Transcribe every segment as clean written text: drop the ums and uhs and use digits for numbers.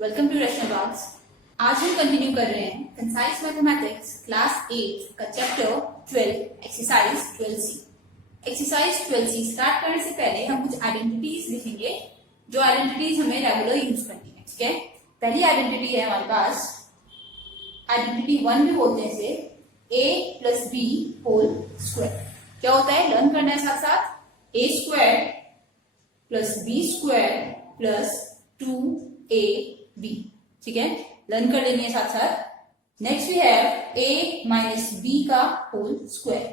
Welcome to रचनाबाग्स। आज हम continue कर रहे हैं कंसाइज मैथमेटिक्स क्लास 8 का chapter 12 exercise 12C। Exercise 12C start करने से पहले हम कुछ आइडेंटिटीज लिखेंगे जो आइडेंटिटीज हमें रेगुलर यूज करनी है। ठीक है, पहली आइडेंटिटी है हमारे पास आइडेंटिटी 1 भी बोलते हैं इसे, a plus b whole square. क्या होता है, लर्न करना है साथ साथ। A square plus B square plus 2ab। ठीक है, लर्न कर लेनी है साथ साथ। Next we have a minus b का होल स्क्वायर।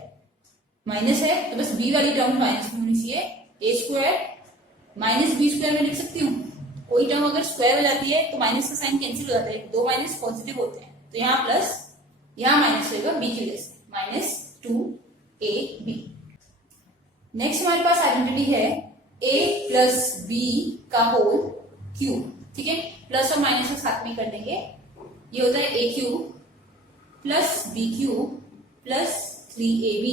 माइनस है तो बस b वाली टर्म माइनस में होनी चाहिए। a square minus b square में लिख सकती हूँ। कोई टर्म अगर स्क्वायर हो जाती है तो माइनस का साइन कैंसिल हो जाता है, दो माइनस पॉजिटिव होते हैं, तो यहाँ प्लस यहाँ माइनस होगा b की वजह से, माइनस 2ab। नेक्स्ट हमारे पास आइडेंटिटी है a प्लस बी का होल क्यूब। ठीक है, प्लस और माइनस को साथ में कर देंगे। ये होता है a cube plus b cube plus 3ab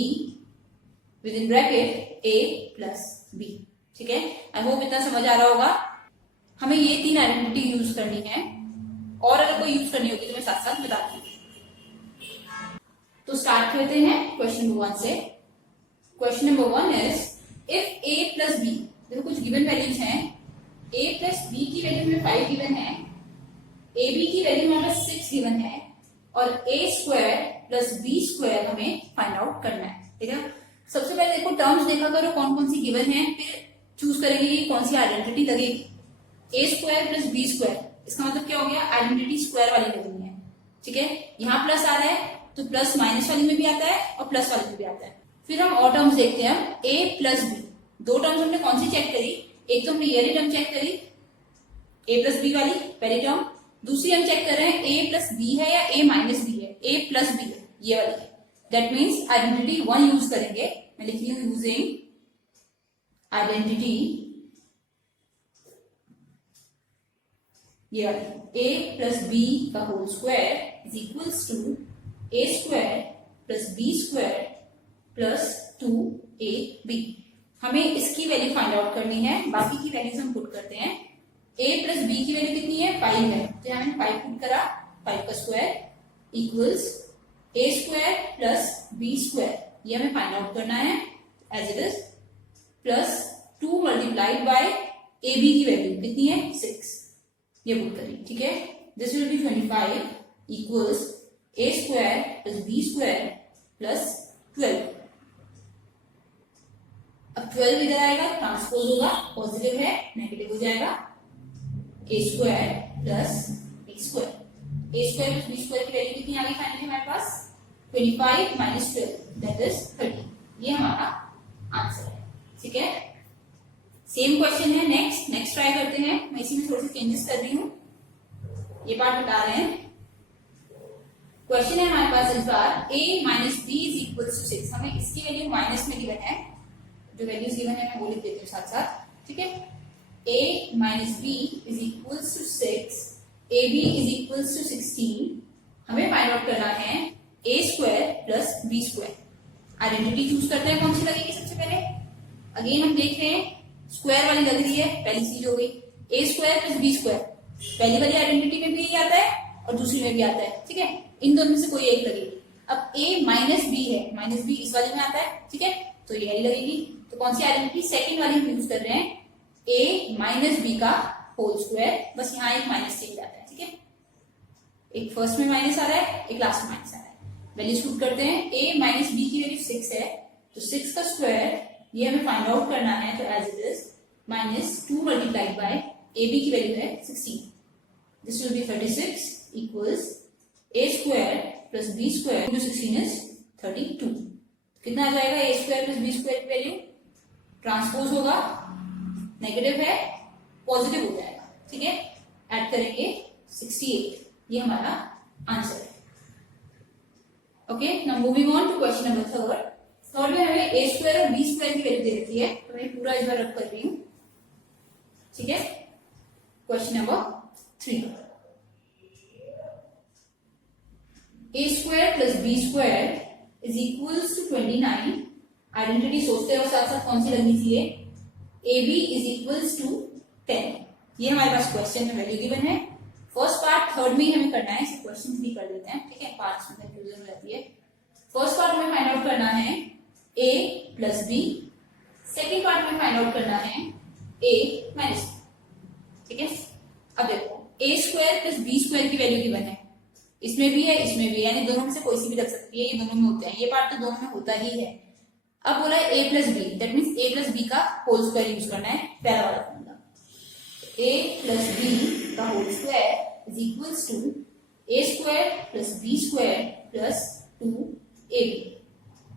with in bracket a plus b। ठीक है, आई होप इतना समझ आ रहा होगा। हमें ये तीन आइडेंटिटी यूज करनी है और अगर कोई यूज करनी होगी तो मैं साथ साथ बता दूंगी। तो स्टार्ट करते हैं क्वेश्चन नंबर 1 से। Question number 1 is if a plus b, देखो कुछ गिवन वैल्यूज हैं। a प्लस बी की वैल्यू में 5 गिवन है, ab की वैल्यू में हमें 6 गिवन है और a square plus b square हमें फाइंड आउट करना है। ठीक है, सबसे पहले देखो टर्म्स देखा करो कौन कौन सी गिवन है, फिर चूज करेंगे कि कौन सी आइडेंटिटी लगेगी। a square plus b square, इसका मतलब क्या हो गया, आइडेंटिटी स्क्वायर वाली लगनी है। ठीक है, यहाँ प्लस आ रहा है तो प्लस माइनस वाली में भी आता है और प्लस वाली में भी आता है। फिर हम और टर्म्स देखते हैं। a प्लस बी, दो टर्म्स हमने कौन सी चेक करी, एक तो हमने ये वाली टर्म चेक करी a प्लस बी वाली पहली टर्म, दूसरी हम चेक कर रहे हैं a प्लस बी है या a माइनस बी है, a प्लस बी है ये वाली है। दैट मीन्स आइडेंटिटी 1 यूज करेंगे। मैं लिख रही हूँ यूजिंग आइडेंटिटी ये वाली, a प्लस बी का whole square is equals to a square plus B square plus 2ab। हमें इसकी वैल्यू फाइंड आउट करनी है, बाकी की वैल्यूज हम पुट करते हैं। a प्लस बी की वैल्यू कितनी है, 5 है, तो यहाँ मैंने 5 पुट करा, 5 का square equals a square plus B square, ये हमें फाइंड आउट करना है as it is, plus 2 multiplied by ab की वैल्यू कितनी है 6, ये पुट करी। ठीक है, this will be 25 equals a square plus B square plus 12। अब 12 इधर आएगा, ट्रांसपोज होगा, पॉजिटिव है नेगेटिव हो जाएगा। a square plus B square, a square plus B square की वैल्यू कितनी आ गई फाइनली हमारे पास, 25 माइनस 12 दैट इज 30। ये हमारा आंसर है। ठीक है, सेम क्वेश्चन है नेक्स्ट ट्राई करते हैं। मैं इसी में थोड़ी सी चेंजेस कर रही हूँ, ये पार्ट बता रहे हैं। क्वेश्चन है हमारे पास इस बार a minus b is equal to 6। हमें इसकी वैल्यू माइनस में गिवन है, जो वैल्यूज गिवन है मैं वो लिख देती हूँ साथ साथ। ठीक है, a minus b is equal to 6, ab is equal to 16। हमें फाइंड आउट करना है a square plus B square. Identity choose करते हैं, कौन सी लगेगी सबसे पहले। अगेन हम देख रहे हैं स्क्वायर वाली लग रही है, पहली चीज हो गई। a square plus B square, पहली वाली आइडेंटिटी में भी यही आता है और दूसरी में भी आता है। ठीक है, इन दोनों में से कोई एक लगेगी। अब a माइनस बी है, माइनस बी इस वाले में आता है। ठीक है, तो यही लगेगी। तो कौन सी आइडेंटिटी, सेकंड वाली हम यूज कर रहे हैं, a माइनस बी का होल स्क्वायर, बस यहाँ एक माइनस चेंज आता है। ठीक है, एक फर्स्ट में माइनस आ रहा है, एक लास्ट में माइनस आ रहा है। वैल्यूज पुट करते हैं। a माइनस बी की वैल्यू 6 है, तो 6 का स्क्वायर ये हमें फाइंड आउट करना है, तो as it is minus 2 multiplied by ab की वैल्यू है 16। This will be 36 equals a square plus B square into 16 is 32। कितना आ जाएगा, a square plus B square की वैल्यू, ट्रांसपोज होगा, नेगेटिव है पॉजिटिव हो जाएगा। ठीक है, ऐड करेंगे 68, ये हमारा आंसर है। Okay, now moving on to question number 3। Third में हमें a स्क्वायर और b स्क्वायर की वैल्यू दे रखी है, तो मैं पूरा इस बार रख कर रही हूँ। ठीक है, question number 3, a square plus B square is equals to 29। Identity सोचते हो साथ साथ कौन सी लगनी चाहिए, ab इज इक्वल्स टू 10। ये हमारे पास क्वेश्चन में वैल्यू गिवन है। फर्स्ट पार्ट थर्ड में ही हमें करना है, क्वेश्चन भी कर देते हैं, ठीक है, पार्ट्स में कंफ्यूजन हो जाती है। फर्स्ट पार्ट में फाइंड आउट करना है a plus b, second part में फाइंड आउट करना है a माइनस बी, ठीक है। अब देखो a square plus B square की वैल्यू गिवन है, इसमें भी है इसमें भी है, यानी दोनों में से कोई सी भी रख सकती है, ये दोनों में होते हैं, ये पार्ट तो दोनों में होता ही है। अब बोला है a plus b, that means a plus b का होल स्क्वायर यूज करना है, पहला वाला फॉर्मूला, a प्लस बी का whole square is equals to a square plus B square plus 2ab।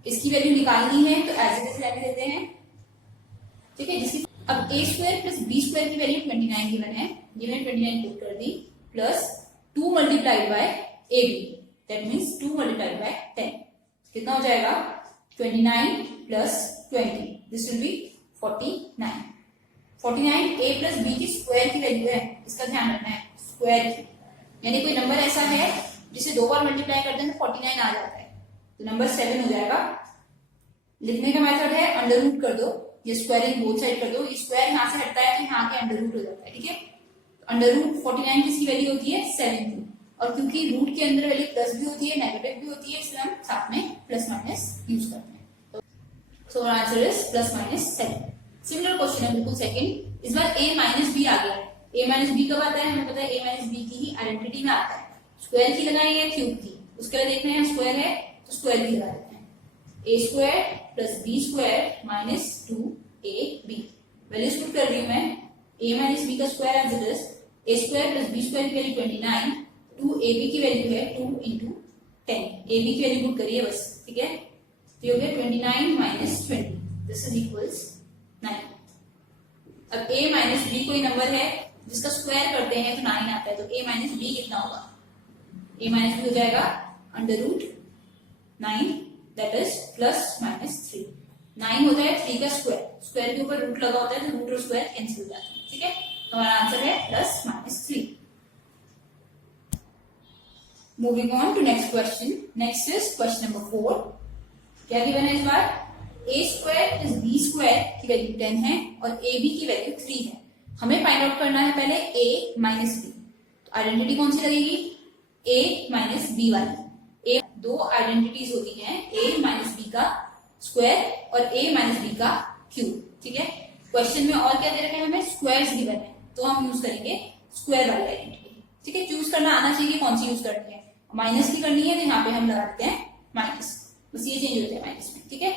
इसकी वैल्यू निकालनी है तो एज इट इज रहने देते हैं, ठीक है। जिसकी अब a square plus B square की वैल्यू 29 गिवन है, ये मैंने 29 पुट कर दी, plus 2 multiplied by ab, that means 2 multiplied by 10, कितना हो जाएगा 29 plus 20, this will be 49। 49 a plus b की स्क्वायर की वैल्यू है, इसका ध्यान रखना है, स्क्वायर की, यानी कोई नंबर ऐसा है जिसे 2 बार मल्टीप्लाई करते हैं तो 49 आ जाता है, तो नंबर 7 हो जाएगा। लिखने का मेथड है अंडर रूट कर दो, ये स्क्वायरिंग बोथ साइड कर दो, ये स्क्वायर यहाँ से हटता है तो यहाँ के अंडर रूट हो जाता है, ठीक है। अंडर रूट 49 किसकी वैल्यू होती है 7 की, और क्योंकि रूट के अंदर वैल्यू प्लस भी होती है नेगेटिव भी होती है, इसलिए हम साथ में प्लस माइनस यूज करते हैं। So answer is plus minus 7। Similar question है बिल्कुल सेकंड, इस बार a माइनस बी आ गया है। a माइनस बी कब आता है, हमें पता है a माइनस बी की ही आइडेंटिटी में आता है। स्क्वायर की लगाई है क्यूब की, उसके लिए देखना है स्क्वायर है तो स्क्वायर की लगा देते हैं, a square plus B square minus 2ab। Values put कर रही हूं मैं, a माइनस बी का square as it is a square plus B square की वैल्यू 29, 2ab की वैल्यू है 2 इंटू 10, ab की वैल्यू पुट करिए बस, ठीक है। तो ये हो गया 29 माइनस 20, दिस इज इक्वल्स 9। अब a माइनस बी कोई नंबर है जिसका स्क्वायर करते हैं तो 9 आता है, तो a माइनस बी कितना होगा, a माइनस बी हो जाएगा under root 9, that is plus minus 3। 9 होता है 3 का स्क्वायर, स्क्वायर के ऊपर रूट लगा होता है तो रूट और स्क्वायर कैंसिल हो जाते हैं, ठीक है। तो हमारा आंसर है plus minus 3। Moving on to next question, next is question number 4। क्या गिवन है इस बार, a square plus B square की वैल्यू 10 है और ab की वैल्यू 3 है। हमें फाइंड आउट करना है पहले a माइनस बी, तो आइडेंटिटी कौन सी लगेगी, a माइनस बी वाली। a दो आइडेंटिटीज होती हैं, a माइनस बी का स्क्वायर और a माइनस बी का क्यूब, ठीक है। क्वेश्चन में और क्या दे रखे हैं हमें, स्क्वायर्स गिवन है, तो हम यूज करेंगे स्क्वायर वाली आइडेंटिटी, ठीक है। चूज करना आना चाहिए कौन सी यूज करनी है, माइनस की करनी है तो यहाँ पे हम लगा देते हैं माइनस, बस ये चेंज होता है माइनस में, ठीक है।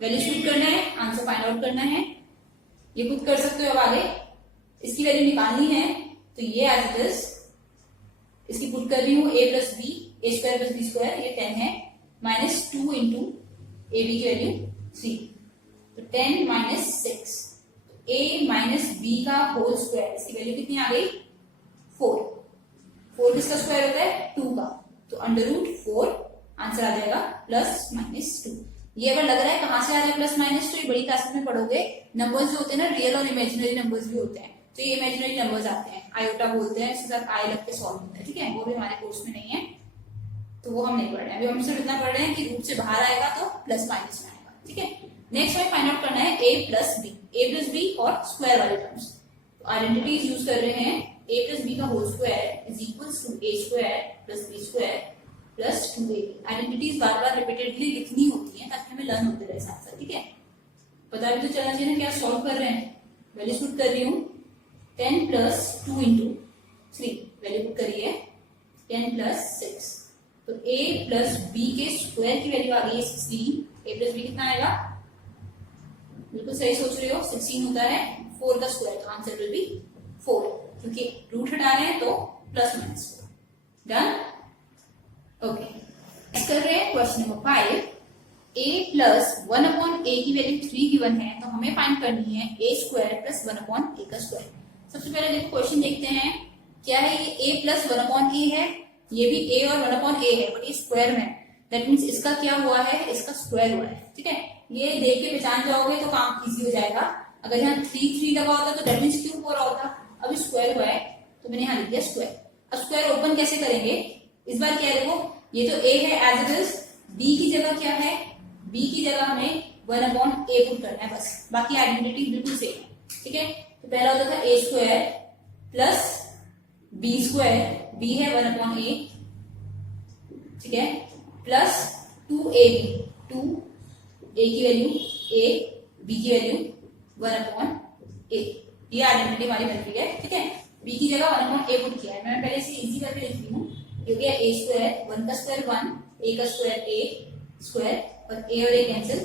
वैल्यूज पुट करना है, आंसर फाइंड आउट करना है, ये पुट कर सकते हो। अब आगे इसकी वैल्यू निकालनी है तो ये एज इट इज, इसकी पुट कर रही हूँ a plus b, a square plus B square, ये 10 है, माइनस 2 इंटू ए बी की वैल्यू 3, तो 10 माइनस 6, a माइनस बी का होल स्क्वायर, इसकी वैल्यू कितनी आ गई 4। 4 किसका स्क्वायर होता है 2 का, तो अंडर रूट 4, आंसर आ जाएगा प्लस माइनस 2। ये अगर लग रहा है कहां से आ रहा है प्लस माइनस, तो ये बड़ी क्लासेस में पढ़ोगे, नंबर्स जो होते हैं ना रियल और इमेजिनरी नंबर्स भी होते हैं, तो ये इमेजिनरी नंबर्स आते हैं, आयोटा बोलते हैं, इसके साथ आई लग के सॉल्व होता है, ठीक है। वो भी हमारे कोर्स में नहीं है तो वो हम नहीं पढ़ रहे हैं, अभी हम सिर्फ इतना पढ़ रहे हैं कि रूट से बाहर आएगा तो प्लस माइनस में आएगा, ठीक है। नेक्स्ट हमें फाइंड आउट करना है a प्लस बी और स्क्वायर वाले टर्म्स, तो आइडेंटिटीज यूज कर रहे हैं, a प्लस बी का whole square is equals to a square plus B square plus 2ab। Identities बार बार रिपीटेडली लिखनी होती है ताकि हमें लर्न होते रहे साथ साथ, ठीक है। पता भी तो चलना चाहिए ना क्या सॉल्व कर रहे हैं। वैल्यू पुट कर रही हूँ, 10 प्लस 2 इंटू 3, वैल्यू पुट करिए 10 प्लस 6, तो a प्लस बी के स्क्वायर की वैल्यू आ गई है 16, a प्लस बी कितना आएगा, बिल्कुल सही सोच रहे हो, 16 होता है 4 का स्क्वायर, तो आंसर विल बी 4, क्योंकि रूट हटा रहे हैं तो plus minus 4। Done, okay. Next कर रहे हैं question number 5। a plus 1 upon a की वैल्यू 3 गिवन है, तो हमें फाइंड करनी है a square plus 1 upon a का स्क्वायर। सबसे पहले देखो क्वेश्चन देखते हैं, क्या है ये a प्लस 1 अपॉन a है, ये भी a और 1 अपॉन a है, बट ये स्क्वायर में, दैट मीन्स इसका क्या हुआ है, इसका स्क्वायर हुआ है, ठीक है। ये देख के पहचान जाओगे तो काम इजी हो जाएगा। अगर यहाँ 3 लगा होता तो दैट मीन्स क्यूब हो रहा होता, अभी स्क्वायर हुआ है तो मैंने यहाँ लिख दिया स्क्वायर। अब स्क्वायर ओपन कैसे करेंगे, इस बार क्या है देखो, ये तो a है एज इट इज, b की जगह क्या है, b की जगह हमें 1 अपॉन a पुट करना है बस, बाकी आइडेंटिटी बिल्कुल सेम, ठीक है। तो पहला होता था a square plus B square b है 1/a, ठीक है, प्लस 2ab, 2a की वैल्यू a, b की वैल्यू 1/a। ये आइडेंटिटी हमारी बन रही है, ठीक है। b की जगह 1/a पुट किया है, मैं पहले से इजी करके लिख रही हूँ। ये हो गया a स्क्वायर, 1 का स्क्वायर 1, a का स्क्वायर a स्क्वायर, और a और a कैंसिल,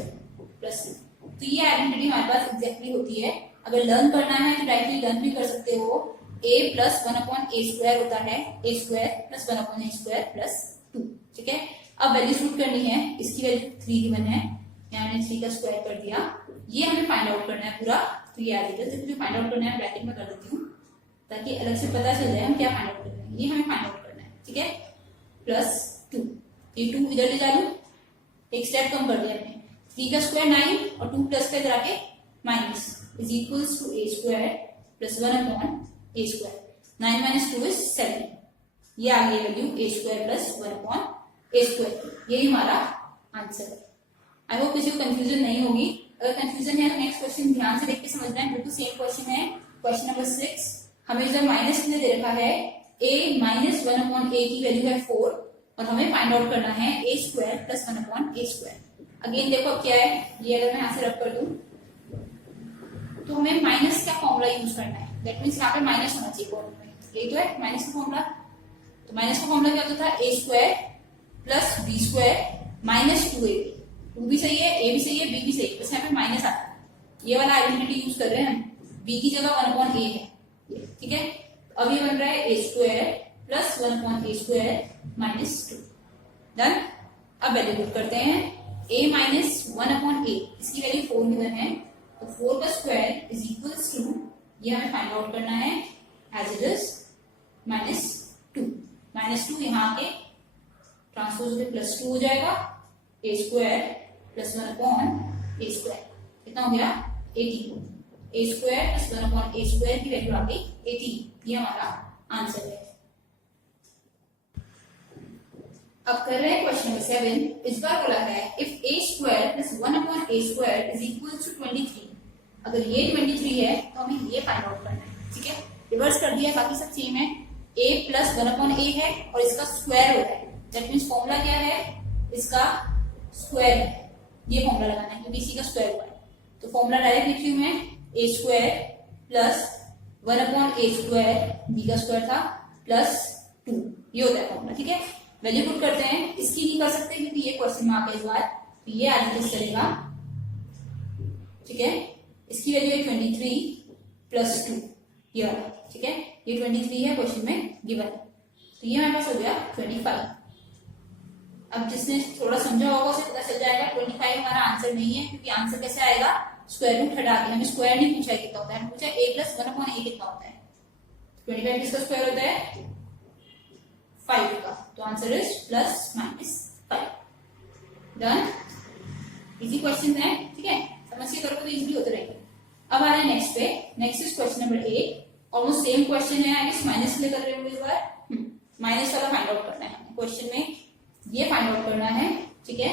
प्लस 2। तो ये आइडेंटिटी हमारे पास एग्जैक्टली होती है। अगर लर्न करना है तो डायरेक्टली लर्न भी कर सकते हो। a प्लस 1/a स्क्वायर होता है, a square plus 1/a square plus 2, ठीक है। अब वैल्यू पुट करनी है, इसकी वैल्यू 3 गिवन है, यहाँ मैंने 3 का स्क्वायर कर दिया। ये हमें फाइंड आउट करना है पूरा, तो ये एज इट इज, जो फाइंड आउट करना है ब्रैकेट में कर देती हूँ ताकि अलग से पता चल जाए हम क्या फाइंड आउट कर रहे हैं। ये हमें फाइंड आउट करना है, ठीक है, प्लस 2। ये 2 इधर ले जा लूं, एक स्टेप कम कर दिया हमने। 3 का स्क्वायर 9 और 2 प्लस का इधर आके minus, is equals to a square plus 1/a square. 9 minus 2 is 7। ये आ गई value a square plus 1/a square. यही हमारा आंसर है। आई होप किसी को कंफ्यूजन नहीं होगी। अगर कंफ्यूजन है तो नेक्स्ट क्वेश्चन ध्यान से देख के समझना है, बिल्कुल सेम क्वेश्चन है। क्वेश्चन नंबर 6 हमें जब माइनस में दे रखा है a माइनस 1/a की वैल्यू है 4 और हमें फाइंड आउट करना है a square plus 1/a square. Again देखो क्या है, ये अगर मैं यहाँ से रब कर दूं तो हमें माइनस का फॉर्मूला यूज करना है। दैट मीन्स यहाँ पे माइनस होना चाहिए बोर्ड में, यही तो है माइनस का फॉर्मूला। तो माइनस का फॉर्मूला क्या होता था, a square plus b square minus 2ab। 2 भी सही है, a भी सही है, b भी सही है, बस यहाँ पे माइनस आता है। ये वाला आइडेंटिटी यूज कर रहे हैं हम। b की जगह 1/a है, ठीक है। अब ये बन रहा है a square plus 1/a square minus 2। Done. अब वैल्यू पुट करते हैं, a माइनस 1/a, इसकी वैल्यू 4 गिवन है, तो 4 का स्क्वायर इज इक्वल्स टू, ये हमें फाइंड आउट करना है as it is minus 2। Minus 2 यहाँ के ट्रांसपोज होकर प्लस 2 हो जाएगा, a square plus 1/a square कितना हो गया 18। a square plus 1/a square की वैल्यू आ गई 18। ये हमारा आंसर है। अब कर रहे हैं क्वेश्चन नंबर 7। इस बार बोला है if a square plus 1/a square is equal to 23। अगर ये 23 है तो हमें ये फाइंड आउट करना है, ठीक है। रिवर्स कर दिया, बाकी सब सेम है। a प्लस 1/a है और इसका स्क्वायर हो रहा है, दैट मीन्स फॉर्मूला क्या है, इसका स्क्वायर है। ये फॉर्मूला लगाना है क्योंकि इसी का स्क्वायर हुआ है। तो फॉर्मूला डायरेक्ट लिख रही हूं मैं, a square plus 1/a square, b का स्क्वायर था, प्लस 2। ये होता है फॉर्मूला, ठीक है। वैल्यू पुट करते हैं, इसकी नहीं कर सकते क्योंकि ये क्वेश्चन में आ गया इस बार, तो ये एडजस्ट चलेगा, ठीक है। इसकी वैल्यू है 23 प्लस 2, ये वाला, ठीक है। ये 23 है क्वेश्चन में गिवन, तो ये हमारे पास हो गया 25। अब जिसने थोड़ा समझा होगा उसे पता चल जाएगा 25 हमारा आंसर नहीं है, क्योंकि आंसर कैसे आएगा, स्क्वायर रूट हटा के। हमें स्क्वायर नहीं पूछा है कितना होता है, हमें पूछा a प्लस 1/a कितना होता है। 25 किसका स्क्वायर होता है 5 का, तो answer is plus minus 5। Done. Easy question है, ठीक है, समझ के करोगे तो इजीली होते रहेंगे। अब आ रहे हैं नेक्स्ट पे। Next is question number 8। Almost same question है, आई गेस माइनस ले कर रहे होंगे इस बार। माइनस वाला फाइंड आउट करना है क्वेश्चन में, ये फाइंड आउट करना है, ठीक है।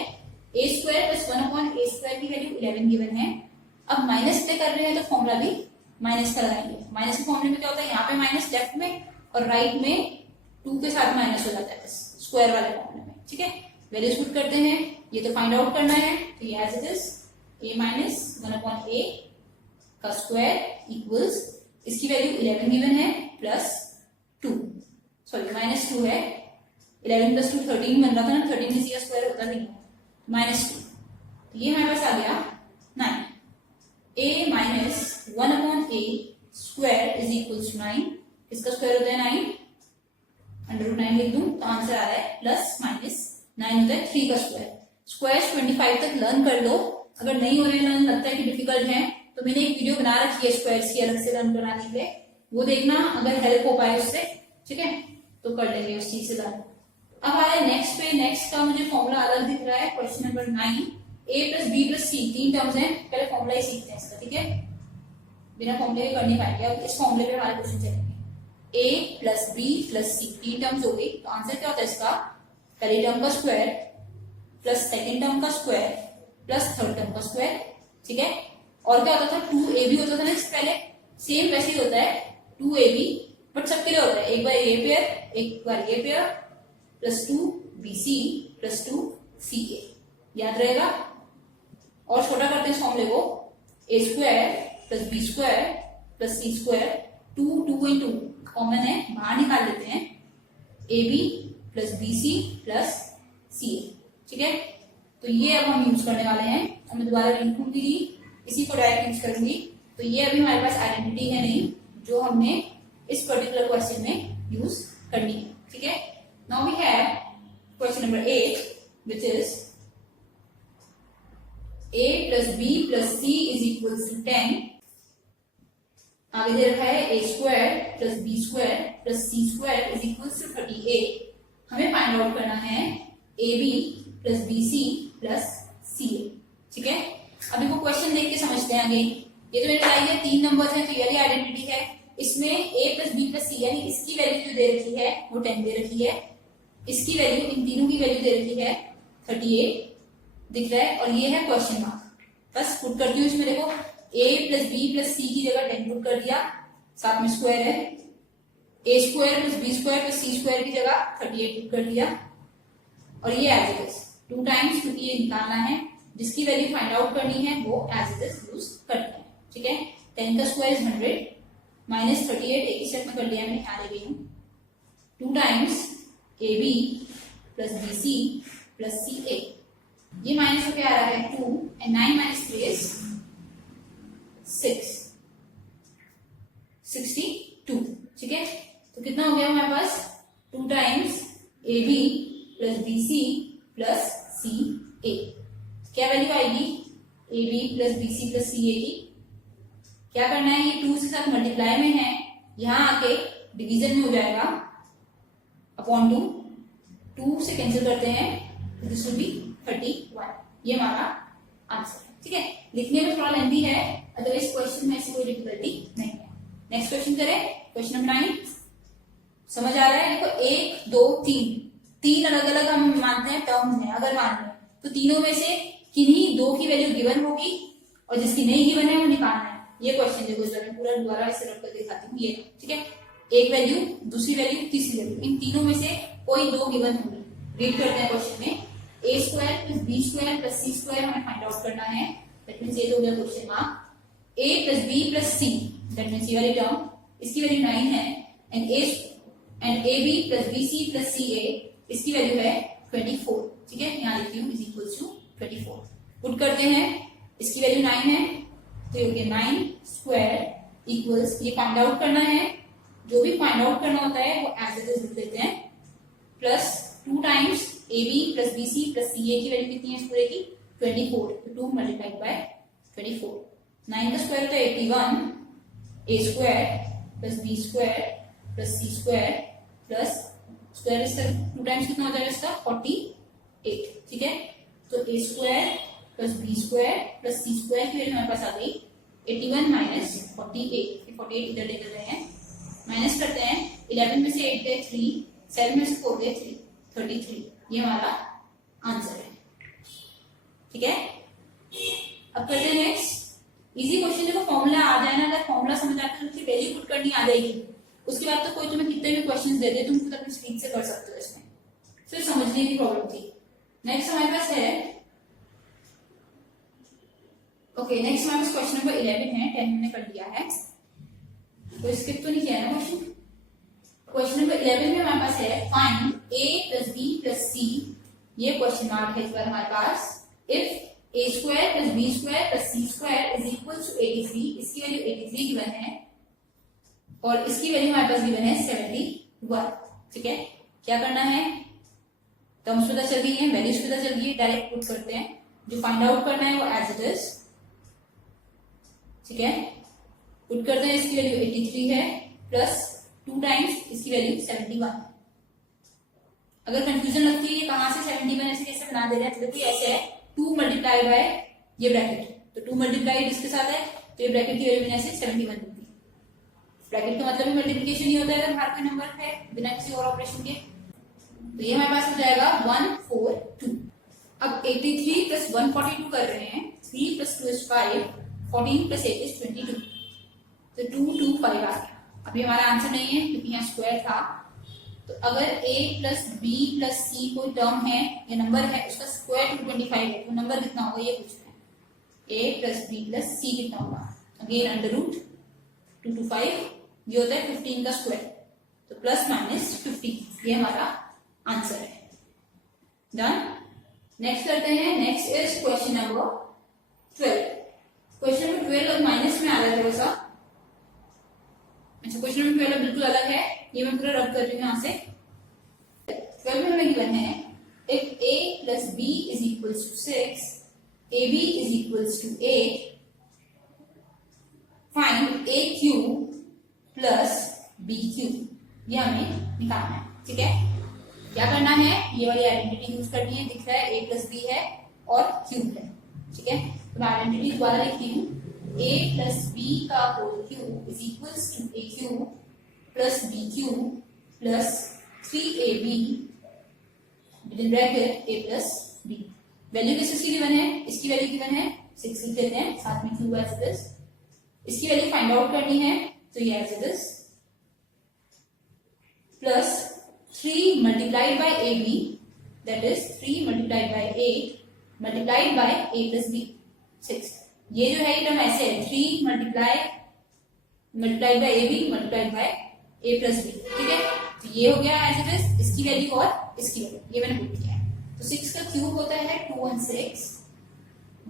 a square plus 1/a square की वैल्यू 11 गिवन है। अब माइनस पे कर रहे हैं तो फॉर्मूला भी माइनस का लगाएंगे। माइनस के फॉर्मूले में क्या होता है, यहाँ पे माइनस लेफ्ट में और राइट में 2 के साथ माइनस हो जाता है, बस स्क्वायर वाले फॉर्मूले में, ठीक है। वैल्यूज पुट करते हैं, ये तो फाइंड आउट करना है, तो ये as it is a minus 1/a का स्क्वायर इक्वल्स, इसकी वैल्यू 11 गिवन है, प्लस 2, सॉरी माइनस 2 है। 11 प्लस 2 13 बन रहा था ना, 13 इसी का स्क्वायर होता नहीं, माइनस 2। तो ये हमारे पास आ गया 9। a minus 1/a square is equals to 9। इसका स्क्वायर होता है 9, √9 लिख दूं तो आंसर आ रहा है प्लस माइनस 9 होता है 3 का स्क्वायर। स्क्वायर 25 तक लर्न कर लो। अगर नहीं हो रहे लर्न, लगता है कि डिफिकल्ट है, तो मैंने एक वीडियो बना रखी है स्क्वायर्स की अलग से लर्न कराने के लिए, वो देखना अगर हेल्प हो पाए उससे, ठीक है, तो कर लेंगे उस चीज से लर्न। अब आ रहे नेक्स्ट पे। नेक्स्ट का मुझे फॉर्मूला अलग दिख रहा है, question number 9। a plus b plus c 3 terms हैं, पहले फॉर्मूला ही सीखते हैं इसका, ठीक है, बिना फॉर्मूले के कर नहीं पाएंगे। अब इस फॉर्मूले पे हमारे क्वेश्चन चलेंगे। a plus b plus c 3 terms हो गई, तो आंसर क्या होता है इसका, पहली टर्म का स्क्वायर प्लस सेकेंड टर्म का स्क्वायर प्लस थर्ड टर्म का स्क्वायर, ठीक है। और क्या होता था 2ab होता था ना इससे पहले, सेम वैसे ही होता है 2ab बट सबके लिए होता है, एक बार ये पेयर एक बार ये pair plus 2 BC plus 2 CA, याद रहेगा। और छोटा करते हैं इस फॉर्मूले को, a square plus B square plus c square, 2 इन 2 कॉमन है बाहर निकाल लेते हैं, AB plus BC plus CA, ठीक है। तो ये अब हम यूज करने वाले हैं, अब मैं दोबारा लिखूंगी, इसी को डायरेक्ट यूज करूंगी। तो ये अभी हमारे पास आइडेंटिटी है नहीं जो हमने इस पर्टिकुलर क्वेश्चन में यूज करनी है, ठीक है। Now we have question number 8 which is a plus b plus c is equals to 10। आगे दे रखा है a square plus B square plus c square is equals to 38। हमें फाइंड आउट करना है ab plus bc plus ca, ठीक है। अभी वो क्वेश्चन देख के समझते हैं आगे। ये तो मैंने बताया है 3 नंबर्स हैं, तो ये वाली आइडेंटिटी है। इसमें a प्लस बी प्लस सी यानी इसकी वैल्यू जो दे रखी है वो 10 दे रखी है, इसकी वैल्यू, इन तीनों की वैल्यू दे रखी है 38 दिख रहा है, और ये है क्वेश्चन मार्क। बस पुट करती हूँ इसमें, देखो a प्लस बी प्लस सी की जगह 10 पुट कर दिया, साथ में स्क्वायर है, a square plus B square plus c square की जगह 38 पुट कर दिया, और ये एज इट इज 2 टाइम्स, क्योंकि ये निकालना है, जिसकी वैल्यू फाइंड आउट करनी है वो एज इट इज यूज करते हैं, ठीक है। 10 का स्क्वायर इज 100 माइनस 38 एक ही स्टेप में कर लिया मैंने, यहाँ ले गई हूँ, 2 times AB plus BC plus CA, ये माइनस होके आ रहा है 2 एंड 9 माइनस 3 इज 6, 62, ठीक है। तो कितना हो गया हमारे पास 2 times AB plus BC plus CA। क्या वैल्यू आएगी AB plus BC plus CA की? क्या करना है, ये 2 के साथ मल्टीप्लाई में है, यहां आके डिवीजन में हो जाएगा अपॉन 2 से कैंसिल करते हैं, दिस विल बी 31। ये हमारा आंसर है, ठीक है। लिखने में थोड़ा लेंथी है, अदरवाइज क्वेश्चन में ऐसी कोई डिफिकल्टी नहीं है। नेक्स्ट क्वेश्चन करें, क्वेश्चन नंबर 9। समझ आ रहा है? देखो 1 2 3 अलग अलग हम मानते हैं टर्म्स हैं, अगर मान लें तो तीनों में से किन्हीं 2 की वैल्यू गिवन होगी और जिसकी नहीं गिवन है वो निकालना है। ये क्वेश्चन देखो, इस मैं पूरा दोबारा इसे रख कर दिखाती हूँ, ये ठीक है। एक वैल्यू, दूसरी वैल्यू, तीसरी वैल्यू, इन तीनों में से कोई 2 गिवन होगी। रीड करते हैं क्वेश्चन में, a square plus B square plus c square हमें फाइंड आउट करना है, दैट मींस ये हो गया question mark. a plus b plus c, that means ये वाली टर्म, इसकी वैल्यू 9 है, and ab plus bc plus ca, इसकी वैल्यू है 24, ठीक है। यहाँ लिखती हूँ इज इक्वल्स टू 24। पुट करते हैं, इसकी वैल्यू 9 है, तो ये हो गया 9 स्क्वायर इक्वल्स, ये फाइंड आउट करना है, जो भी फाइंड आउट करना होता है वो एज इट इज लिख लेते हैं, plus 2 times AB plus BC plus CA की वैल्यू कितनी है इस पूरे की 24, तो 2 मल्टीप्लाइड बाय 24। 9 का स्क्वायर होता है 81, a square plus b square plus c square plus square इसका 2 टाइम्स कितना हो जाएगा इसका 48, ठीक है। तो a square plus b square plus c square की वैल्यू हमारे पास आ गई 81 माइनस 48, 48 इधर लेकर गए हैं, माइनस करते हैं, 11 में से 8 गए 3, 7 में से 4 गए 3, 33, ये हमारा आंसर है, ठीक है। अब करते हैं नेक्स्ट इजी क्वेश्चन। देखो फॉर्मूला आ जाए ना, अगर फॉर्मूला समझ आता है तो उसकी वैल्यू पुट करनी आ जाएगी, उसके बाद तो कोई तुम्हें कितने भी क्वेश्चन दे दे तुम खुद अपनी स्पीड से कर सकते हो, इसमें सिर्फ समझने की प्रॉब्लम थी। नेक्स्ट हमारे पास है, ओके नेक्स्ट हमारे पास क्वेश्चन नंबर 11 है, 10 हमने कर लिया है, तो स्किप तो नहीं किया ना क्वेश्चन। क्वेश्चन नंबर 11 में हमारे पास है find a plus b plus c, ये क्वेश्चन मार्क है इस बार हमारे पास। If a square plus b square plus c square is equal to 83, इसकी वैल्यू 83 गिवन है और इसकी वैल्यू हमारे पास गिवन है 71, ठीक है। क्या करना है, टर्म्स पता चल गई है, वैल्यूज पता चल गई है, डायरेक्ट पुट करते हैं, जो फाइंड आउट करना है वो एज इट इज, ठीक है। पुट करते हैं, इसकी वैल्यू 83 है प्लस 2 टाइम्स इसकी वैल्यू 71। अगर कंफ्यूजन लगती है ये कहां से 71 ऐसे कैसे बना दे रहे हैं, तो देखिए ऐसे है 2 मल्टीप्लाई बाय ये ब्रैकेट, तो 2 मल्टीप्लाई इसके साथ है तो ये ब्रैकेट की वैल्यू ऐसे 71 होती है। ब्रैकेट का मतलब मल्टीप्लिकेशन ही होता है अगर बाहर कोई नंबर है बिना किसी और ऑपरेशन के। तो ये हमारे पास हो जाएगा 142। अब 83 प्लस 142 कर रहे हैं, 3 प्लस 2 इज 5, 14 प्लस 8 इज 22, तो 225 आ गया। अभी हमारा आंसर नहीं है क्योंकि यहाँ स्क्वायर था। तो अगर a प्लस बी प्लस सी कोई टर्म है या नंबर है, उसका स्क्वायर 225 है, तो नंबर कितना होगा ये पूछ रहे हैं। a प्लस बी प्लस सी कितना होगा? अगेन अंडर रूट 225, ये होता है 15 का स्क्वायर, तो प्लस माइनस 15, ये हमारा आंसर है। डन। नेक्स्ट करते हैं। Next is question number 12। Question number 12 minus में आ रहा है थोड़ा सा। अच्छा, क्वेश्चन नंबर 12 बिल्कुल अलग है, ये मैं पूरा रब कर रही हूँ यहाँ से। 12 में हमें गिवन है if a plus b is equals to 6, ab is equals to 8, find a cube plus b cube. ये हमें निकालना है। ठीक है, क्या करना है? ये वाली आइडेंटिटी यूज करनी है। दिख रहा है a प्लस b है और क्यूब है। ठीक है, तो मैं आइडेंटिटी दोबारा लिखती हूँ। a प्लस b का whole cube is equals to a cube plus b cube plus 3ab within bracket a plus b। Value किस की गिवन है? इसकी वैल्यू गिवन है 6 लिख लेते हैं, साथ में क्यूब एज इट इज। इसकी वैल्यू फाइंड आउट करनी है, तो ये as it is plus 3 multiplied by ab, that is 3 multiplied by 8 multiplied by a plus b 6। ये जो है ये टर्म ऐसे है 3 multiplied by ab multiplied by a plus b। ठीक है, तो ये हो गया एज इट इज, इसकी वैल्यू और इसकी वैल्यू, ये मैंने पुट किया है। तो 6 का क्यूब होता है 216।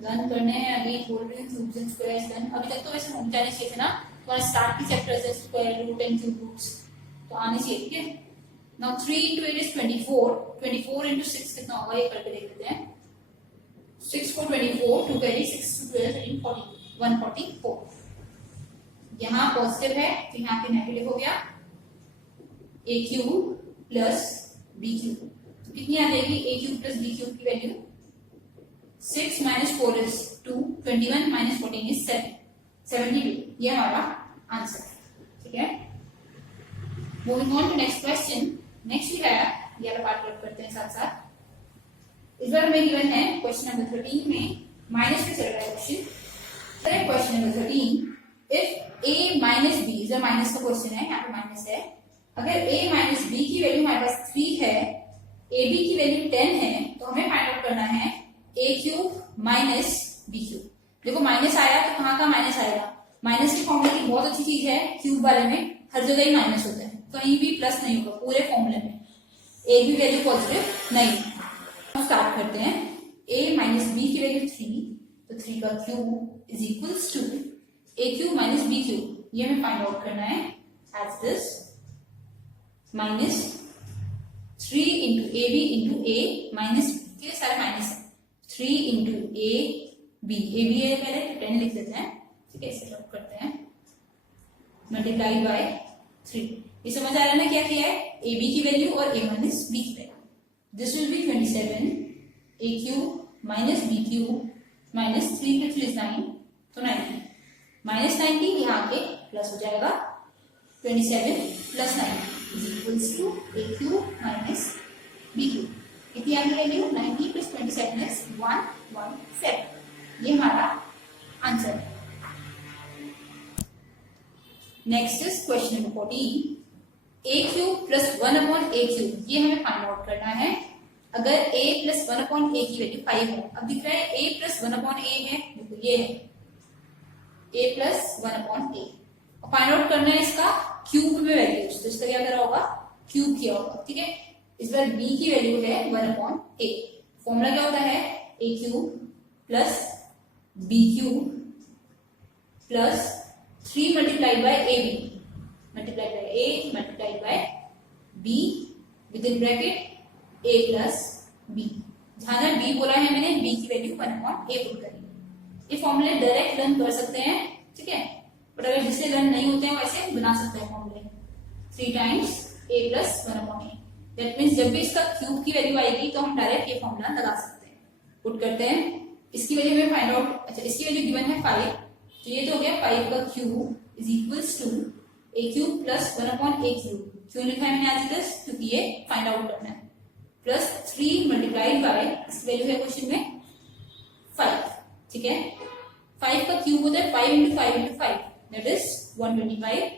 डन करने हैं, अभी बोल रही हूँ क्यूब्स एंड स्क्वायर्स डन। अभी तक तो वैसे होने जाने चाहिए थे ना, तुम्हारे स्टार्ट की चैप्टर्स है square root and cube roots, तो आने चाहिए। ठीक है, नाउ 3 into 8 is 24, 24 into 6 कितना होगा ये करके देख लेते हैं। 6 को 24, 2 कैरी 6 to 12 13 40 144। यहाँ पॉजिटिव है तो यहाँ पे नेगेटिव हो गया। a cube plus b cube, तो कितनी आ जाएगी? a cube plus b cube की value 6 minus 4 is 2, 21 minus 14 is 7, 72। ये हमारा आंसर है। ठीक है, moving on to next question. Next we have, ये वाला पार्ट वर्क करते हैं साथ साथ। इस बार हमें गिवन है क्वेश्चन नंबर 13 में माइनस में चल रहा है question. Question number 13, if a minus b, जो माइनस का क्वेश्चन है, यहाँ पे माइनस है। अगर a माइनस b की वैल्यू हमारे पास 3 है, ab की वैल्यू 10 है, तो हमें फाइंड आउट करना है a cube minus b cube. देखो माइनस आया तो कहाँ का माइनस आएगा? माइनस की फॉर्मूला की बहुत अच्छी चीज है, क्यूब वाले में हर जगह ही माइनस होता है, कहीं भी प्लस नहीं होगा पूरे फॉर्मूले में, एक भी वैल्यू पॉजिटिव नहीं। हम स्टार्ट करते हैं। a माइनस बी की वैल्यू 3, तो 3 का cube is equals to a cube minus b cube. ये हमें फाइंड आउट करना है as this, minus 3 into A B into A minus B, के सारे माइनस है। 3 इंटू ए बी है पहले, 10 लिख देते हैं। ठीक है, इसे रब करते हैं, मल्टीप्लाई बाय 3। ये समझ आ रहा है ना क्या किया है? ए बी की वैल्यू और ए माइनस बी की value. This will be 27 A cube minus B cube minus 3 plus 3 is 9, तो 90 माइनस 90 यहाँ आके प्लस हो जाएगा। 27 plus 9 is equals to A cube minus B cube. कितनी आ गई वैल्यू? 90 plus 27 is 117। ये हमारा आंसर है। Next is question number 14, a cube plus 1 upon a cube. ये हमें फाइंड आउट करना है। अगर a प्लस 1 अपॉन a की वैल्यू 5 है, अब दिख रहा है a प्लस 1 अपॉन a है, देखो ये है a plus 1 upon a। Find out करना है इसका क्यूब में वैल्यू, तो इसका क्या करा होगा? क्यूब किया होगा। ठीक है, इस बार b की वैल्यू है 1 अपॉन a। फॉर्मूला क्या होता है? a cube plus b cube plus 3 multiplied by A B, multiplied by A multiplied by B with in bracket A plus B. जहां जहां बी बोला है मैंने, बी की वैल्यू 1 अपॉन ए पुट करी। ये फॉर्मूले डायरेक्ट लर्न कर सकते हैं, ठीक है, बट अगर जिससे लर्न नहीं होते हैं वैसे बना सकते हैं फॉर्मूले। 3 times A plus 1 upon A, that means जब भी इसका क्यूब की वैल्यू आएगी तो हम डायरेक्ट ये फॉर्मूला लगा सकते हैं। पुट करते हैं, इसकी वैल्यू हमें फाइंड आउट, अच्छा इसकी वैल्यू गिवन है 5, तो ये तो हो गया 5 का cube is equals to A cube plus 1 upon A cube. क्यों लिखा है मैंने एज इट इज? क्योंकि ये फाइंड आउट करना है। प्लस 3 मल्टीप्लाइड बाय, इसकी वैल्यू है क्वेश्चन में 5। ठीक है, 5 का क्यूब होता है 5 इंटू 5 इंटू 5, दैट इज 125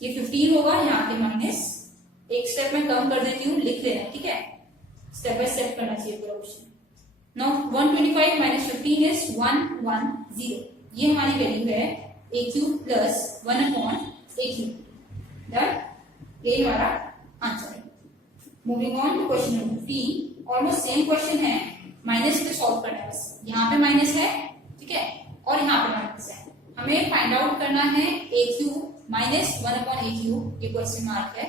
ये 15 होगा, यहाँ पे माइनस, एक स्टेप में कम कर देती हूँ, लिख लेना, ठीक है, स्टेप बाय स्टेप करना चाहिए पूरा क्वेश्चन। नाउ 125 माइनस 15 इज 110, ये हमारी वैल्यू है A cube plus 1 upon A cube, done, ये हमारा आंसर है। Moving on to question number 15, almost same question है, माइनस पे सॉल्व करना है बस, यहाँ पे माइनस है, ठीक है, और यहाँ पे माइनस है, हमें फाइंड आउट करना है A cube minus 1 upon A cube, ये क्वेश्चन मार्क है,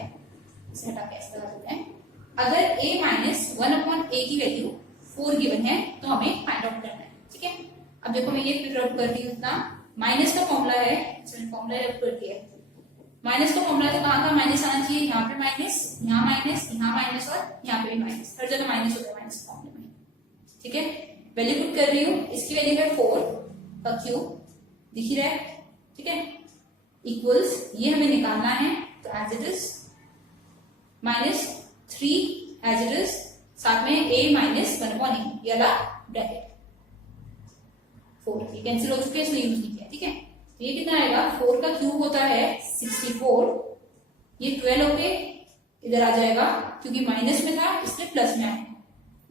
इसे हटा के ऐसा लगा देते हैं। अगर a माइनस 1 अपॉन ए की वैल्यू 4 गिवन है तो हमें फाइंड आउट करना है, ठीक है। अब देखो मैं ये फिगर आउट करती हूँ, इतना माइनस का फॉर्मूला है, चलो फॉर्मूला आउट करती है, माइनस का फॉर्मूला तो कहाँ का माइनस आना चाहिए, यहाँ पे माइनस, यहाँ माइनस, यहाँ माइनस और यहाँ पे भी माइनस, हर जगह माइनस होता है माइनस फॉर्मूले में, ठीक है। वैल्यू पुट कर रही हूँ, इसकी वैल्यू है 4 का क्यूब, दिख ही रहा है, ठीक है, इक्वल्स, ये हमें निकालना है, तो as it is minus 3 as it is, साथ में a माइनस 1 अपॉन ए, ये वाला ब्रैकेट 4, ये कैंसिल हो चुके हैं इसलिए यूज नहीं किया, ठीक है। तो ये कितना आएगा, 4 का क्यूब होता है 64, ये 12 होके इधर आ जाएगा, क्योंकि माइनस में था इसलिए प्लस में आएगा,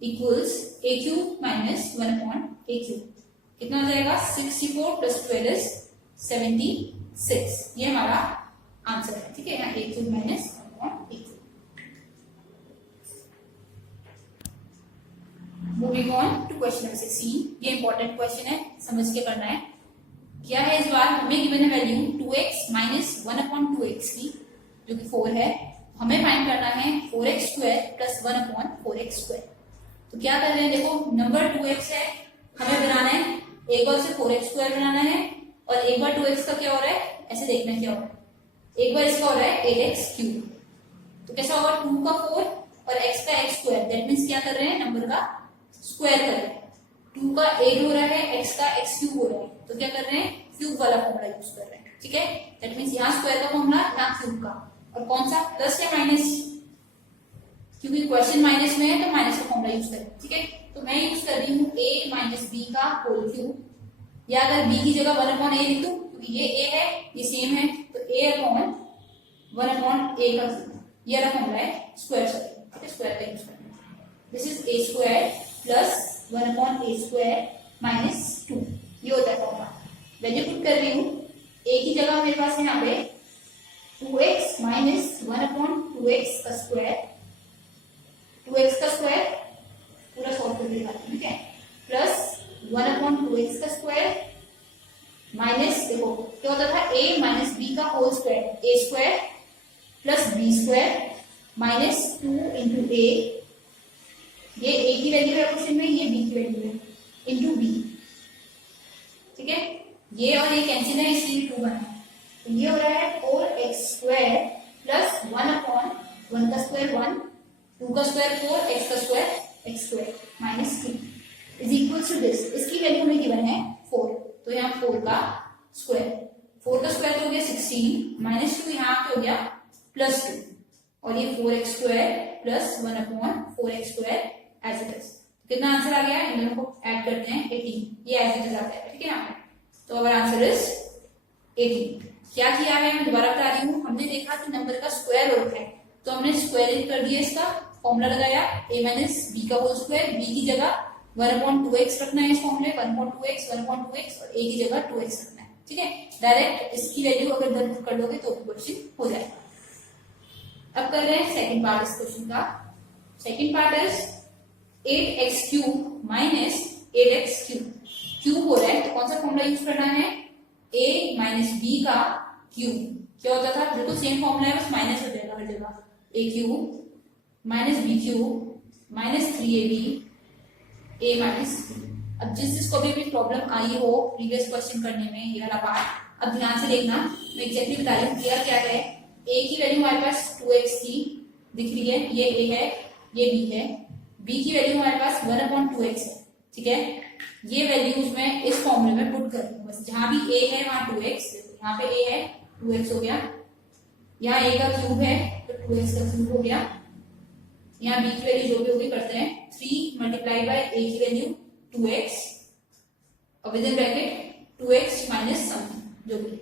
equals a cube minus 1 upon A cube, कितना हो जाएगा 64 प्लस 12 इज 76, ये हमारा आंसर है, ठीक है, यहाँ a cube minus 1 upon A cube. Moving on to question number 16, ये इंपॉर्टेंट क्वेश्चन है, समझ के करना है। क्या है इस बार, हमें गिवन है value 2x minus 1 upon 2x की, जो कि 4 है, हमें फाइंड करना है 4x square plus 1 upon 4x square. तो क्या कर रहे हैं, देखो नंबर 2x है, हमें बनाना है, एक बार से 4x स्क्वायर बनाना है, और एक बार 2x का क्या हो रहा है, ऐसे देखना है क्या हो रहा है, एक बार इसका हो रहा है 8x क्यूब, तो कैसा होगा 2 का 4 और x का x स्क्वायर, दैट मीन्स क्या कर रहे हैं, नंबर का स्क्वायर कर रहे हैं, 2 का 8 हो रहा है, x का x क्यूब हो रहा है, तो क्या कर रहे हैं, क्यूब वाला फॉर्मूला यूज कर रहे हैं, ठीक है, दैट मीन्स यहाँ स्क्वायर का फॉर्मूला, यहाँ क्यूब का, और कौन सा, प्लस या माइनस, क्योंकि क्वेश्चन माइनस में है तो माइनस का फॉर्मूला यूज करें, ठीक है। तो मैं यूज कर रही हूँ a माइनस बी का होल क्यूब, या अगर b की जगह 1 अपॉन ए लिख दूं, क्योंकि ये a है, ये सेम है, तो a अपॉन 1 अपॉन a का क्यूब, ये वाला फॉर्मूला है स्क्वायर सर्किल, ठीक है, स्क्वायर का यूज करना है, this is a square plus 1 upon a square minus 2, ये होता है फॉर्मूला। वैल्यू पुट कर रही हूँ, a की जगह मेरे पास है यहाँ पे 2x माइनस 1 अपॉन 2x का स्क्वायर, 2x का स्क्वायर पूरा सॉल्व करके दिखाती हूँ, ठीक है, प्लस 1 अपॉन 2x का स्क्वायर माइनस, देखो क्या होता था, a माइनस b का whole square, a square plus b square minus 2 into a, ये a की वैल्यू है क्वेश्चन में, ये b की वैल्यू है, इंटू b, ठीक है, ये और ये कैंसिल है इसलिए 2 बना, तो ये हो रहा है 4x स्क्वायर प्लस 1 अपॉन 1 का स्क्वायर 1, 2 का स्क्वायर 4, x का square x square minus 3 is equal to this, इसकी वैल्यू हमें गिवन है 4, तो यहाँ 4 का स्क्वायर, 4 का स्क्वायर तो हो गया 16 माइनस 2, यहाँ पे हो गया प्लस 2, और ये 4x square plus 1 upon 4x square as it is, कितना आंसर आ गया, इन दोनों को ऐड करते हैं 18, ये एज इट इज आता है, ठीक है, यहाँ पे, तो अवर आंसर इज 18। क्या किया है, मैं दोबारा बता रही हूँ, हमने देखा कि नंबर का स्क्वायर हो रखा है, तो हमने स्क्वायरिंग कर दिया, इसका फॉर्मूला लगाया a माइनस बी का होल स्क्वायर, b की जगह 1 अपॉन 2x रखना है इस फॉर्मूले, 1 अपॉन 2x 1 अपॉन 2x, और a की जगह 2x रखना है, ठीक है, डायरेक्ट इसकी वैल्यू अगर इधर पुट कर दोगे तो क्वेश्चन हो जाएगा। अब कर रहे हैं सेकंड पार्ट इस क्वेश्चन का, second part is 8x cube minus 8x cube, cube हो रहा है तो कौन सा फॉर्मूला यूज करना है, a माइनस बी का क्यूब, क्या होता था, बिल्कुल सेम फॉर्मूला है, बस माइनस हो जाएगा हर जगह, a cube minus B cube minus 3ab a minus 3। अब जिसको भी प्रॉब्लम आई हो प्रीवियस क्वेश्चन करने में, ये वाला पार्ट अब ध्यान से देखना, मैं एग्जैक्टली बता रही हूँ किया क्या है, a की वैल्यू हमारे पास 2x की दिख रही है, ये a है, ये b है, b की वैल्यू हमारे पास 1 अपॉन 2x है, ठीक है, ये वैल्यूज मैं इस फॉर्मूले में पुट कर रही हूँ, बस जहां भी a है वहां 2x, यहाँ पे a है 2x हो गया, यहाँ a का क्यूब है तो 2x का क्यूब हो गया, यहाँ b की वैल्यू जो भी होगी करते हैं 3 मल्टीप्लाई बाय a की वैल्यू 2x, और with in bracket 2x minus something जो भी,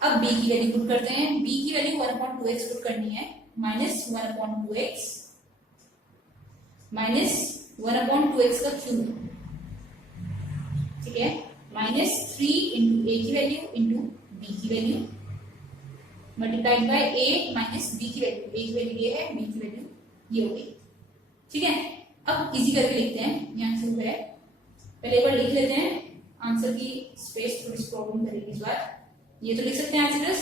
अब b की वैल्यू पुट करते हैं, b की वैल्यू 1/2x पुट करनी है, -1/2x -1/2x का क्यूब, ठीक है, -3 इंटू a की वैल्यू इंटू b की value multiplied by a minus b की वैल्यू, a की वैल्यू ये है, b की वैल्यू ये हो गई, ठीक है। अब इजी करके लिखते हैं, यहाँ क्यूब है, पहले एक बार लिख लेते हैं, आंसर की स्पेस थोड़ी सी प्रॉब्लम करेगी इस बार। ये तो लिख सकते हैं आंसर इज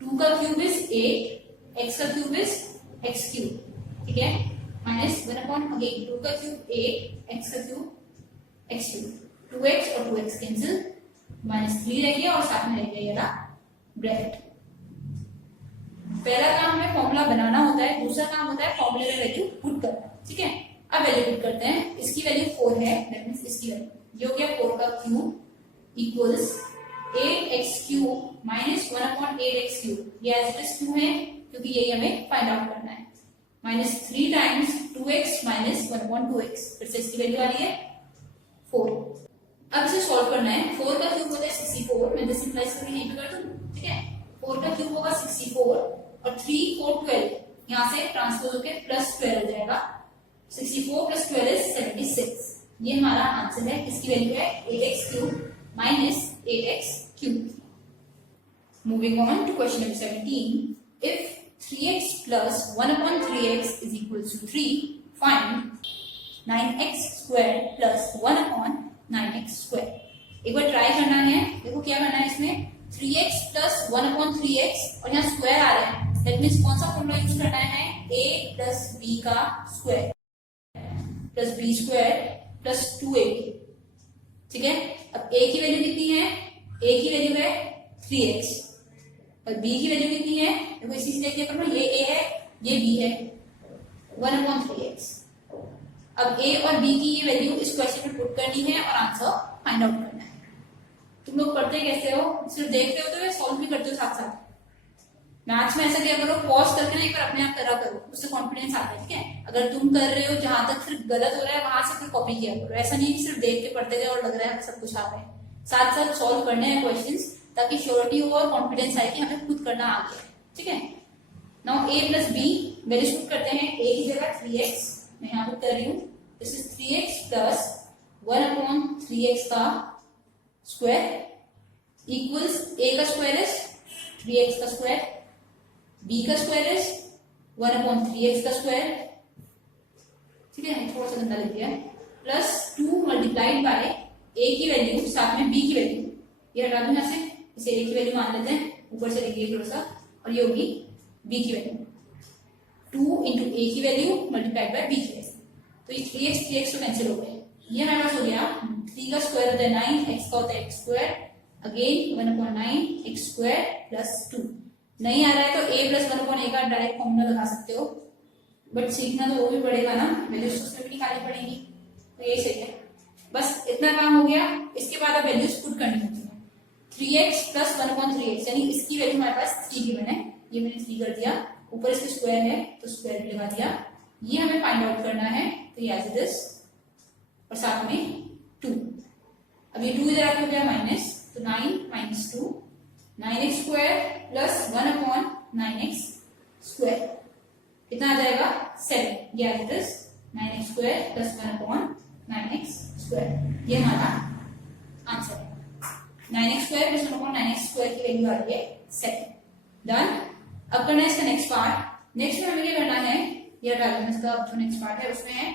2 का क्यूब इज 8, x का क्यूब इज x क्यूब, ठीक है, माइनस 1 अगेन 2 का क्यूब 8, x का क्यूब x क्यूब, 2x और 2x कैंसिल, -3 रह गया और साथ में रह गया ये रहा ब्रैकेट। पहला काम हमें फॉर्मूला बनाना होता है, दूसरा काम होता है फॉर्मूले में वैल्यू पुट करना, ठीक है। अब वैल्यू पुट करते हैं, इसकी वैल्यू 4 है, दैट मींस इसकी वैल्यू ये हो गया 4 का cube equals 8x cube minus 1/8x cube, ये एज इट इज क्यों है, क्योंकि यही हमें फाइंड आउट करना है, -3 टाइम्स 2x माइनस 1/2x, फिर से इसकी वैल्यू आ रही है 4। अब इसे सॉल्व करना है, 4 का क्यूब होता है 64, मैं सिंपलाइज करके यहीं पे कर दूं, ठीक है, 4 का क्यूब होगा 64 और 3 4 12, यहाँ से ट्रांसपोज होकर +12 हो जाएगा, 64 + 12 इज 76, ये हमारा आंसर है। इसकी वैल्यू है 8x cube minus 8x cube. Moving on to question number 17, if 3x plus 1/3x is equals to 3, find 9x square plus 1/9x square। एक बार ट्राई करना है, देखो क्या करना है, इसमें 3x plus 1/3x और यहाँ स्क्वायर आ रहा है, दैट मीन्स कौन सा फॉर्मूला यूज करना है, a plus b का square plus b square plus 2ab, ठीक है। अब a की वैल्यू कितनी है, a की वैल्यू है 3x और b की वैल्यू कितनी है, देखो इसी से देखिए अपन, ये a है ये b है, 1/3x। अब a और b की ये वैल्यू इस क्वेश्चन में पुट करनी है और आंसर फाइंड आउट करना है। तुम लोग पढ़ते कैसे हो, सिर्फ देखते हो तो सॉल्व भी करते हो साथ साथ। मैथ्स में ऐसा क्या करो, पॉज करके ना एक बार अपने आप करा करो, उससे कॉन्फिडेंस आता है, ठीक है। अगर तुम कर रहे हो जहां तक सिर्फ गलत हो रहा है वहां से फिर कॉपी किया करो, ऐसा नहीं कि सिर्फ देख के पढ़ते गए और लग रहा है सब कुछ आ रहा है, साथ साथ सॉल्व करने हैं क्वेश्चंस, ताकि श्योरिटी हो और कॉन्फिडेंस आए कि हमें खुद करना आ गया, ठीक है। Now a plus b values put करते हैं, a की जगह 3x मैं यहाँ पुट कर रही हूँ, this is 3x plus 1/3x का स्क्वायर इक्वल्स a का स्क्वायर इज 3x का स्क्वायर, b का स्क्वायर इज 1/3x का स्क्वायर, ठीक है, थोड़ा सा गंदा लिख दिया, प्लस 2 मल्टीप्लाइड बाय a की वैल्यू साथ में b की वैल्यू, ये हटा दो यहाँ से, इसे a की वैल्यू मान लेते हैं, ऊपर से लिखिए थोड़ा सा, और ये होगी b की वैल्यू, 2 इंटू a की वैल्यू मल्टीप्लाइड बाय b की वैल्यू, तो ये 3x तो कैंसिल हो गए, ये हमारे पास हो गया 3 का स्क्वायर होता है 9, x का होता है x square, again 1/9 x square plus 2। नहीं आ रहा है तो a प्लस 1/a का डायरेक्ट फॉर्मूला लगा सकते हो, बट सीखना तो वो भी पड़ेगा ना, वैल्यूज उसमें भी निकालनी पड़ेगी, तो ये सही है। बस इतना काम हो गया, इसके बाद अब वैल्यूज पुट करनी होती है, 3x प्लस 1/3x, यानी इसकी वैल्यू हमारे पास 3 गिवन है, ये मैंने 3 कर दिया, ऊपर इसके स्क्वायर है तो स्क्वायर भी लगा दिया, ये हमें फाइंड आउट करना है, तो ये एज इट इज और साथ में 2। अब ये 2 इधर आके हो गया माइनस, तो 9 minus 2, 9x square plus 1/9x square, कितना आ जाएगा 7, ये as it is 9x square plus 1/9x square, ये हमारा आंसर है। 9x square plus 1/9x square की वैल्यू आ रही है 7। डन। अब करना है इसका नेक्स्ट पार्ट। नेक्स्ट में हमें क्या करना है, ये डायग्राम का जो नेक्स्ट पार्ट है उसमें है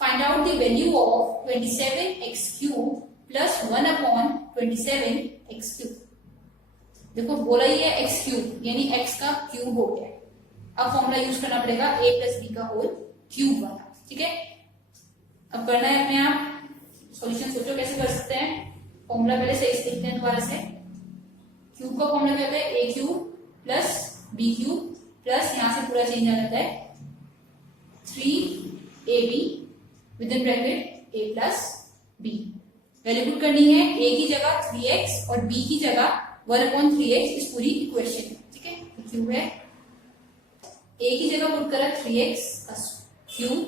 find out the value of 27x cube plus 1/27x cube. देखो बोला ही है x क्यूब, यानी x का क्यूब हो गया, अब फॉर्मूला यूज करना पड़ेगा a प्लस b का होल क्यूब वाला, ठीक है। अब करना है अपने आप, सॉल्यूशन सोचो कैसे कर सकते हैं, फॉर्मूला पहले से इस लिखते हैं दोबारा से, क्यूब का फॉर्मूला क्या होता है a cube plus b cube plus यहाँ से पूरा चेंज आ जाता है 3ab with in bracket a plus b। Value put करनी है, a की जगह 3x और b की जगह 1/3x इस पूरी इक्वेशन, ठीक है। क्यूब है, a की जगह पुट करा 3x का क्यूब,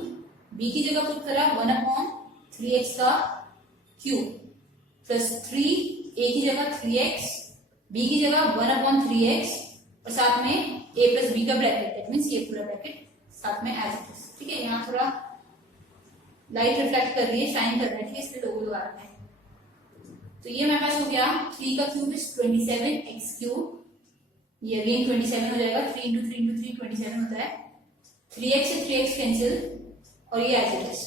b की जगह पुट करा 1/3x का क्यूब प्लस 3 a की जगह 3x b की जगह 1/3x और साथ में a प्लस बी का ब्रैकेट, दैट मीन्स ये पूरा ब्रैकेट साथ में एज इट इज। ठीक है, यहाँ थोड़ा लाइट रिफ्लेक्ट कर रही है, शाइन कर रहा है, ठीक है, इसलिए लोगो लगा रखा है। तो ये हमारे पास हो गया 3 का क्यूब इज 27x क्यूब, ये अगेन 27 हो जाएगा, 3 इंटू 3 इंटू 3 27 होता है। 3x से 3x कैंसिल और ये एज इट इज।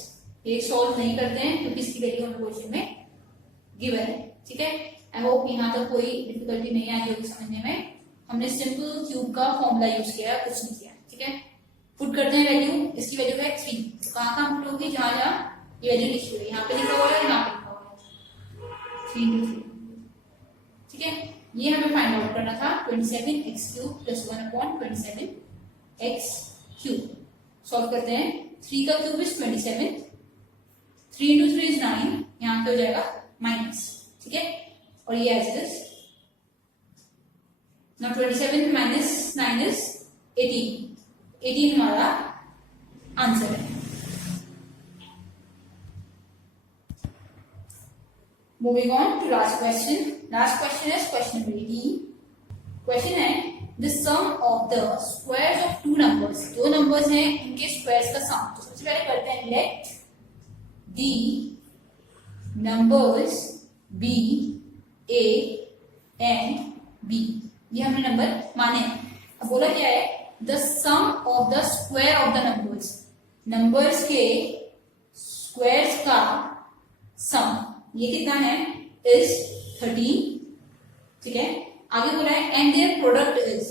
ये सॉल्व नहीं करते हैं क्योंकि इसकी वैल्यू हमें क्वेश्चन में गिवन है। ठीक है, आई होप यहाँ तक कोई डिफिकल्टी नहीं आई होगी समझने में। हमने सिंपल क्यूब का फॉर्मूला यूज किया है, कुछ नहीं किया। ठीक है, पुट करते हैं वैल्यू, इसकी वैल्यू है 3। तो कहाँ पुट होगी, जहां जहां ये वैल्यू लिखी हुई है, यहाँ पे लिखा हुआ है, यहाँ पे लिखा हुआ है 3 इंटू 3। ठीक है, ये हमें फाइंड आउट करना था 27x cube plus 1/27x cube. Solve करते हैं, 3 का क्यूब इज 27, 3 इंटू 3 इज 9, यहाँ पे हो जाएगा माइनस। ठीक है, और ये as it is. Now 27 minus 9 is 18, 18 हमारा आंसर है। Moving on to last question. Last question is question number 18. Question है the sum of the squares of two numbers. दो numbers हैं, इनके squares का sum। तो सबसे पहले करते हैं let the numbers be a and b. ये हमने नंबर माने। अब बोला क्या है, the sum of the square of the numbers. numbers के squares का sum ये कितना है, इज 13। ठीक है, आगे बोला है and their product is,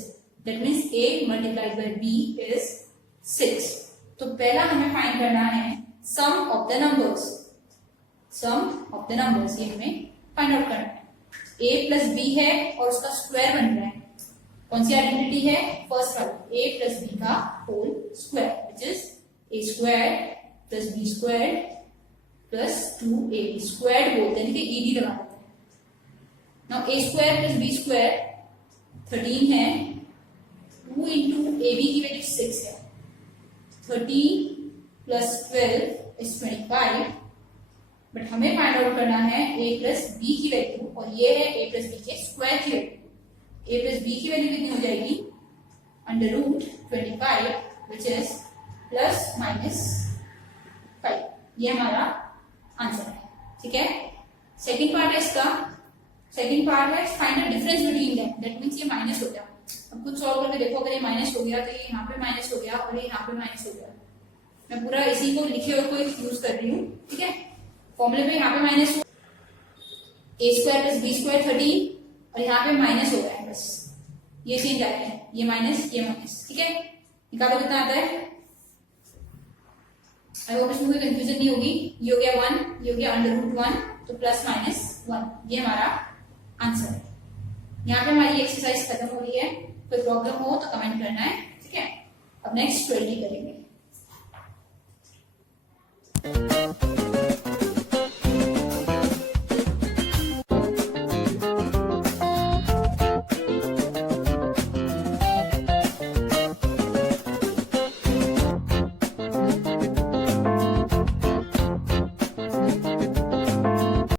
that means a multiplied by b is 6। तो पहला हमें फाइंड करना है sum of the numbers. Sum of the numbers ये हमें फाइंड आउट करना है। a प्लस b है और उसका स्क्वायर बन रहा है। कौन सी आइडेंटिटी है, फर्स्ट वाली, a प्लस b का whole square, which is a square plus b square plus 2ab square बोलते हैं, ठीक है, ed लगा देते हैं। Now a square plus b square 13 है, 2 इंटू ab की वैल्यू 6 है, 13 प्लस 12 इज 25। बट हमें फाइंड आउट करना है a प्लस b की वैल्यू, और ये है a प्लस b के स्क्वायर की वैल्यू। a प्लस b की वैल्यू कितनी हो जाएगी, under root 25 which is plus minus 5। ये हमारा आंसर है। ठीक है, सेकंड पार्ट है इसका, सेकंड पार्ट है find the difference between them, that means ये माइनस हो गया। अब कुछ सॉल्व करके देखो, अगर ये माइनस हो गया तो ये यहाँ पे माइनस हो गया और ये यहाँ पे माइनस हो गया। मैं पूरा इसी को लिखे हुए को यूज कर रही हूँ। ठीक है, फॉर्मूले में यहाँ पे minus a square plus b square 13 और यहाँ पे माइनस हो गया है, बस ये चेंज आ गया है, ये माइनस ये माइनस। ठीक है, निकालो कितना आता है। आई होप इसमें कोई कंफ्यूजन नहीं होगी। ये हो गया 1, ये हो गया अंडर रूट 1, तो प्लस माइनस 1, ये हमारा आंसर है। यहाँ पे हमारी एक्सरसाइज खत्म हो रही है। कोई प्रॉब्लम हो तो कमेंट करना है। ठीक है, अब नेक्स्ट 20 करेंगे।